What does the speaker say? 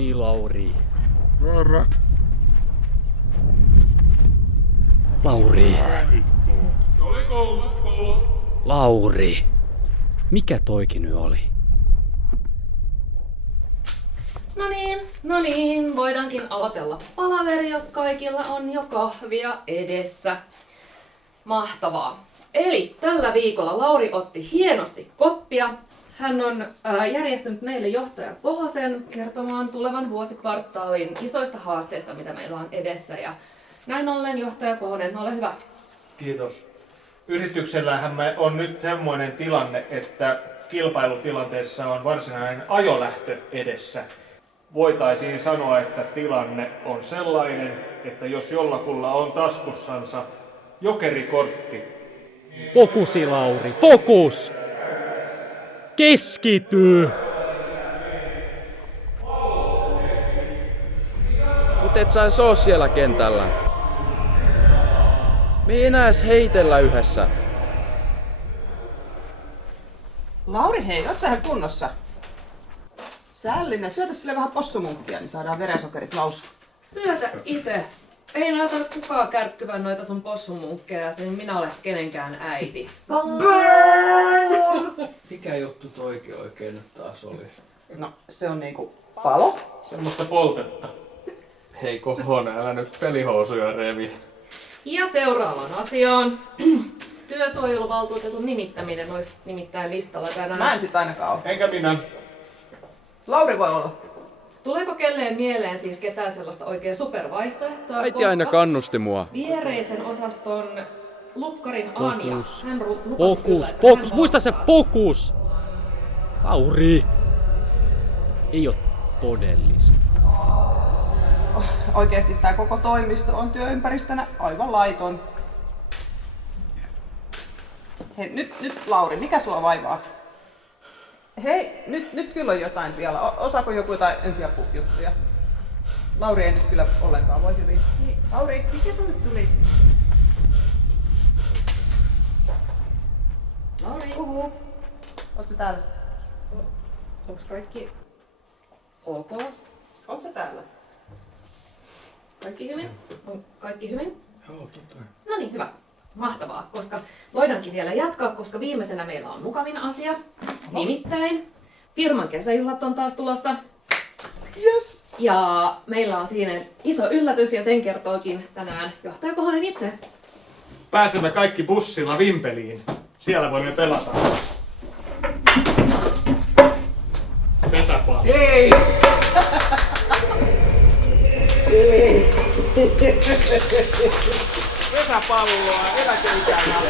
niin, Lauri. Väärä. Lauri. Se oli 3. pala. Lauri. Mikä toikin nyt oli? No niin, voidaankin aloitella palaveri, jos kaikilla on jo kahvia edessä. Mahtavaa. Eli tällä viikolla Lauri otti hienosti koppia. Hän on järjestänyt meille johtaja Kohosen kertomaan tulevan vuosikvartaalin isoista haasteista, mitä meillä on edessä. Ja näin ollen johtaja Kohonen, ole hyvä. Kiitos. Yrityksellähän me on nyt semmoinen tilanne, että kilpailutilanteessa on varsinainen ajolähtö edessä. Voitaisiin sanoa, että tilanne on sellainen, että jos jollakulla on taskussansa jokerikortti. Fokusi, Lauri, fokus! Keskity! Mut et sä oo siellä kentällä. Me ei enää edes heitellä yhdessä. Lauri, hei, oot sä ihan kunnossa? Sällinen, syötä sille vähän possumunkkia, niin saadaan verensokerit nousuun. Syötä itse. Ei näytä kukaan kärkkyvän noita sun possumunkkeja, ja sen minä ole kenenkään äiti. Mikä juttu toikin oikein nyt taas oli? No, se on niinku palo. Semmoista poltetta. Hei Kohonen, älä nyt pelihousuja revi. Ja seuraavaan asiaan. Työsuojeluvaltuutetun nimittäminen olisi nimittäin listalla tänään. Mä en sit ainakaan oo. Enkä minä. Lauri voi olla. Tuleeko kelleen mieleen siis ketään sellaista oikein supervaihtoehtoa? Äiti aina kannusti mua. Viereisen osaston lukkarin Anja. Fokus. Hän lupasi Fokus, kyllä, että fokus, hän muista se fokus! Lauri! Ei oo todellista. Oikeesti tää koko toimisto on työympäristönä aivan laiton. Hei, nyt Lauri, mikä sua vaivaa? Hei, nyt kyllä on jotain vielä. Osaako joku jotain ensiapujuttuja? Lauri ei nyt kyllä ollenkaan voi hyvin. Hei, Lauri, mikä sun nyt tuli? Lauri, Oot sä täällä? onks kaikki ok? Oot sä täällä? Kaikki hyvin? On kaikki hyvin? Joo, totta. No niin, hyvä. Mahtavaa, koska voidaankin vielä jatkaa, koska viimeisenä meillä on mukavin asia. Nimittäin firman kesäjuhlat on taas tulossa. Yes. Ja meillä on siinä iso yllätys ja sen kertookin tänään johtaja Kohonen itse. Pääsemme kaikki bussilla Vimpeliin. Siellä voimme pelata. Pesäpallo. Ei! Pesäpalloa eläkeikäänä.